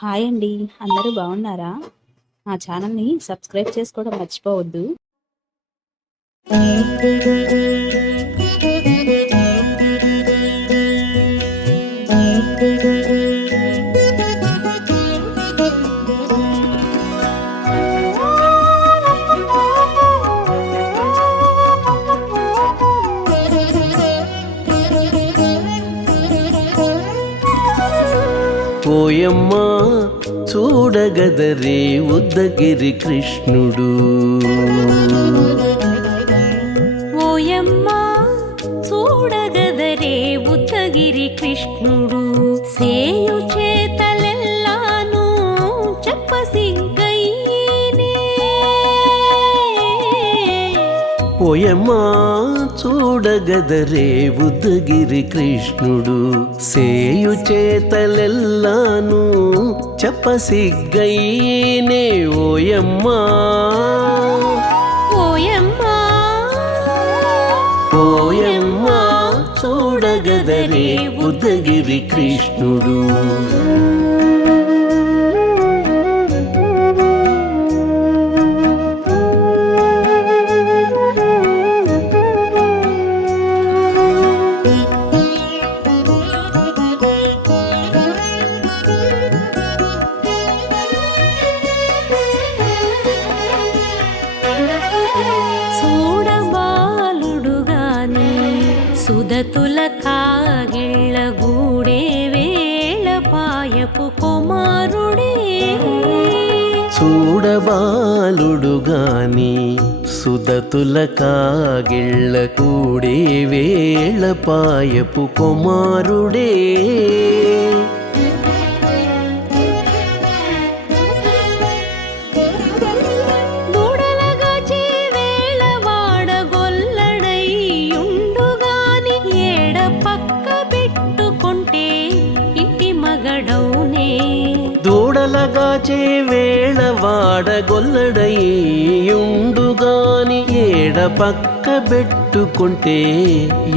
Hi అండి. అందరూ బాగున్నారా? మా ఛానల్‌ని సబ్స్క్రైబ్ చేసుకోవడం మర్చిపోవద్దు. ఓయమ్మా చూడగదరే ఉద్దగిరి కృష్ణుడు. ఓయమ్మా చూడగదరే ఉద్దగిరి కృష్ణుడు. సేయు చేతలెల్లాను చెప్పసిగ్గయ్యేనే. ఓయమ్మా చూడగదరే ఉద్దగిరి కృష్ణుడు. సేయు చేతలెల్లాను చెప్పసిగ్గయ్యేనే. ఓయమ్మా ఓయమ్మా ఓయమ్మా చూడగదరే ఉద్దగిరి కృష్ణుడు. చూడబాలుడుగాని సుదతుల కాగిళ్ళ గూడే వేళపాయపు కుమారుడే. చూడబాలుడుగాని సుదతుల కాగిళ్ళ కూడే వేళపాయపు కుమారుడే. దూడలగాచే వేళవాడ గొల్లడైయుండుగాని ఏడ పక్క పెట్టుకుంటే ఇంటి మగడౌనే. దూడలగాచే వేళవాడ గొల్లడయ్యుండుగాని ఏడ పక్క పెట్టుకుంటే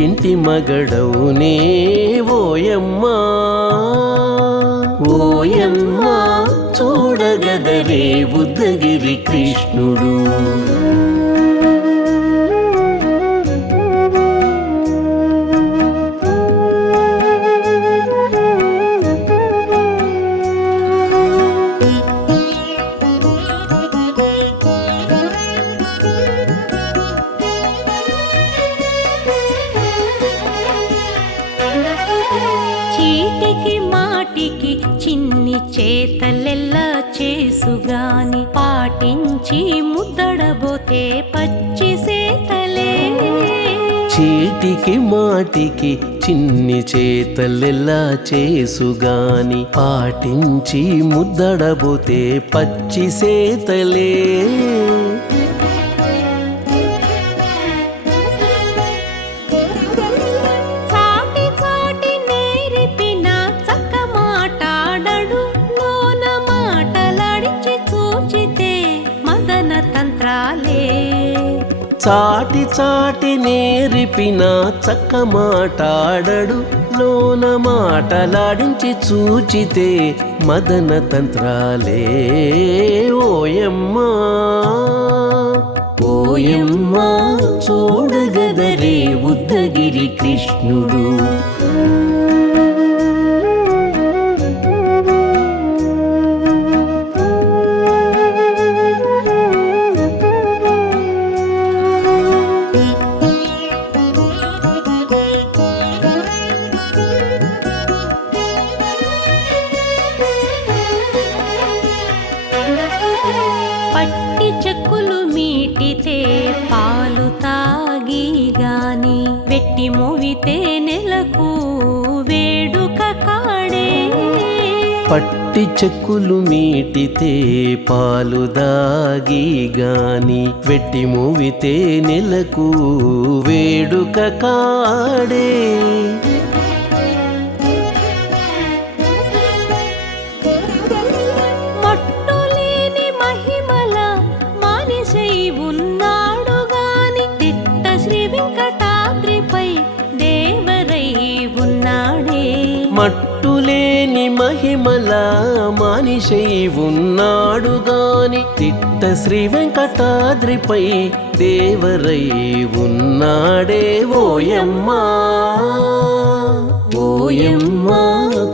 ఇంటి మగడవునే. ఓయమ్మా ఓయమ్మా చూడగదరే ఉద్దగిరి కృష్ణుడు. చీటికి మాటికి చిన్ని చేతలెల్లా చేసుగాని పాటించి ముద్దడబోతే పచ్చి సేతలే. చీటికి మాటికి చిన్ని చేతలెల్లా చేసుగాని పాటించి ముద్దడబోతే పచ్చి సేతలే. చాటి చాటి నేర్పిన చక్క మాటాడడు లోన మాటలాడించి చూచితే మదన తంత్రాలే. చాటి చాటి నేర్పిన చక్క మాటాడడు లోన మాటలాడించి చూచితే మదన తంత్రాలే. ఓయమ్మా ఓయమ్మా చూడగదరే ఉద్దగిరి కృష్ణుడు. పట్టి చెక్కులు మీటితే పాలు తాగి గాని వెట్టి మోవితే నెలకు వేడుక కాడే. పట్టి చెక్కులు మీటితే పాలు దాగి గాని వెట్టి మూవితే నెలకు వేడుక కాడే. మట్టులేని మహిమల మానిసై ఉన్నాడు గాని తిట్ట శ్రీ వెంకటాద్రిపై దేవరై ఉన్నాడే. మట్టులేని మహిమల మానిషై ఉన్నాడు గాని తిట్ట శ్రీ వెంకటాద్రిపై దేవరై ఉన్నాడే ఓయమ్మా ఓయమ్మా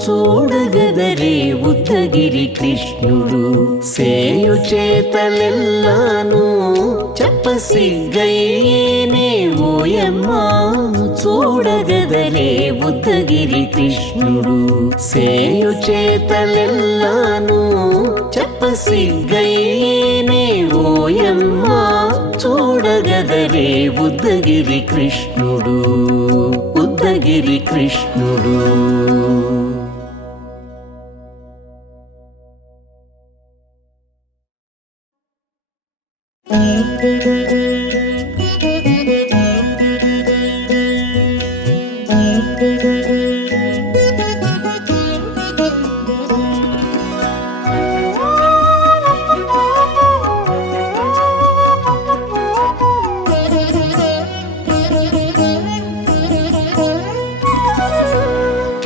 చూడగదరే ఉద్దగిరి కృష్ణుడు సేయు చేతలెల్లాను చెప్పసిగ్గయ్యేనే ఓయమ్మా చూడగదరే ఉద్దగిరి కృష్ణుడు సేయు చేతలెల్లాను చెప్పసిగ్గయ్యేనే ఓయమ్మా చూడగదరే ఉద్దగిరి కృష్ణుడు ఉద్దగిరి కృష్ణుడు.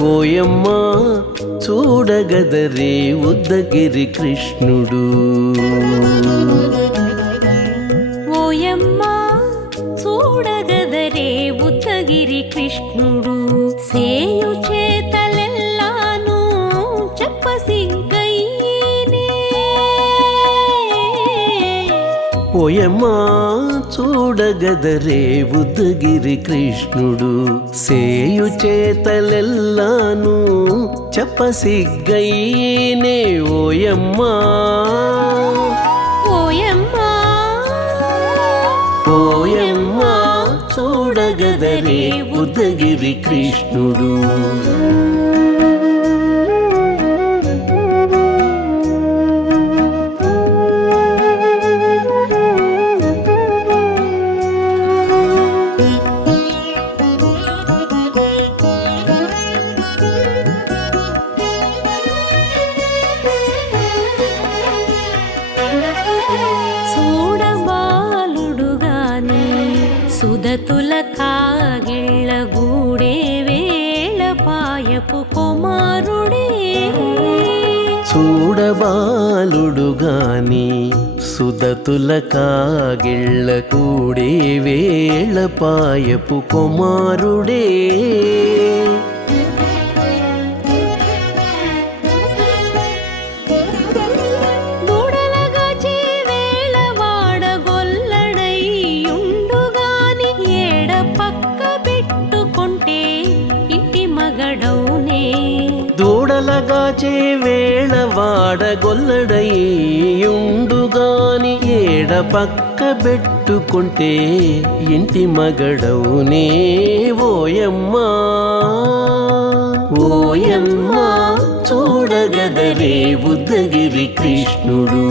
ఓయమ్మా చూడగదరే ఉద్దగిరి కృష్ణుడు ఓయమ్మా చూడగదరే ఉద్దగిరి కృష్ణుడు సేయు చేతలెల్లాను చెప్పసిగ్గయ్యేనే ఓయమ్మా చూడగదరే ఉద్దగిరి కృష్ణుడు సేయు చేతలెల్లాను చెప్పసిగ్గయ్యేనే ఓయమ్మా ఓయమ్మా ఓయమ్మా చూడగదరే ఉద్దగిరి కృష్ణుడు. సుదతుల కాగిళ్ళ గూడే వేళపాయపు కుమారుడే చూడబాలుడు గాని సుదతుల కాగిళ్ళ కూడే వేళపాయపు కుమారుడే దూడలగాచే వేళ వాడగొల్లడయ్యుండుగాని ఏడ పక్క పెట్టుకుంటే ఇంటి మగడవునే ఓయమ్మా ఓయమ్మా చూడగదరే ఉద్దగిరి కృష్ణుడు.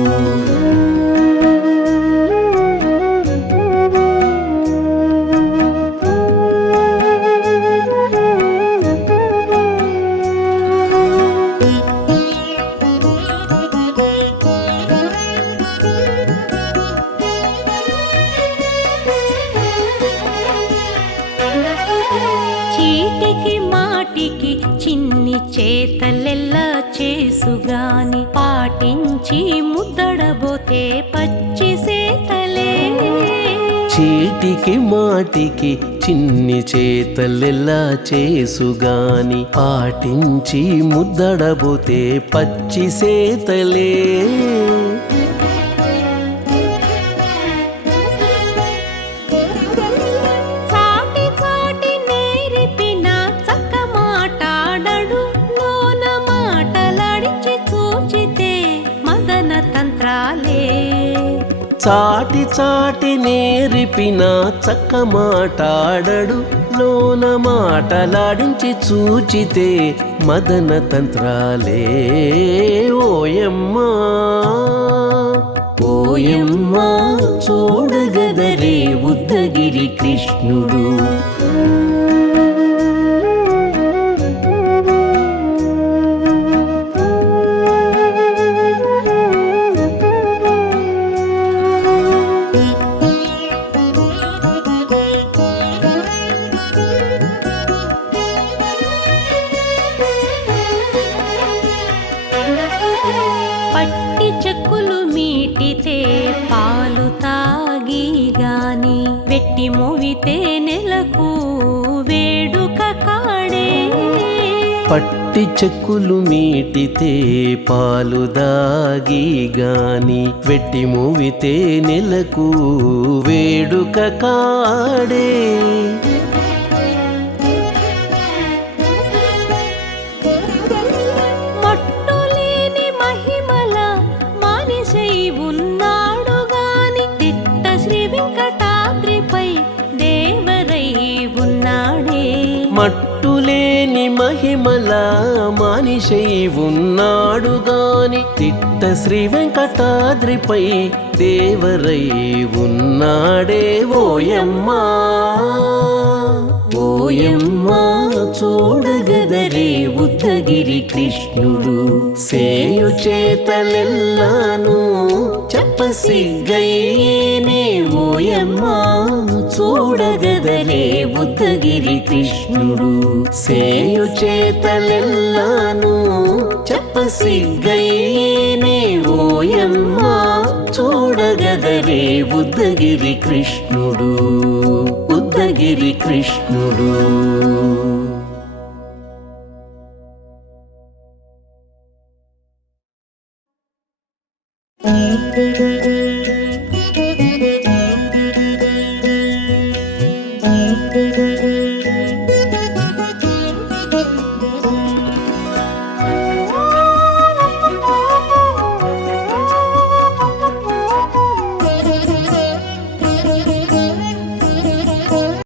చీటికి మాటికి చిన్ని చేతలెల్లా చేసుగాని పాటించి ముద్దడబోతే పచ్చి సేతలే చీటికి మాటికి చిన్ని చేతలెల్లా చేసుగాని పాటించి ముద్దడబోతే పచ్చి సేతలే చాటి చాటి నేర్పిన చక్క మాటాడడు లోన మాటలాడించి చూచితే మదన తంత్రాలే ఓయమ్మా ఓయమ్మా చూడగదరే ఉద్దగిరి కృష్ణుడు. పాలు తాగి గాని వెట్టి మోవితే నెలకు వేడుక కాడే పట్టి చెక్కులు మీటితే పాలు దాగి గాని వెట్టి మూవితే నెలకు వేడుక కాడే మట్టులేని మహిమల మానిషై ఉన్నాడు గాని తిట్ట శ్రీ వెంకటాద్రిపై దేవరై ఉన్నాడే మట్టులేని మహిమల మానిషై ఉన్నాడు గాని తిట్ట శ్రీ వెంకటాద్రిపై దేవరై ఉన్నాడే ఓయమ్మా ఓయమ్మా చూడగదరే ఉద్దగిరి కృష్ణుడు సేయు చేతలెల్లాను చెప్పసిగ్గయ్యేనే ఓయమ్మా చూడగదరే ఉద్దగిరి కృష్ణుడు సేయు చేతలెల్లాను చెప్పసిగ్గయ్యేనే ఓయమ్మా చూడగదరే ఉద్దగిరి కృష్ణుడు ఉద్దగిరి కృష్ణుడు Thank you.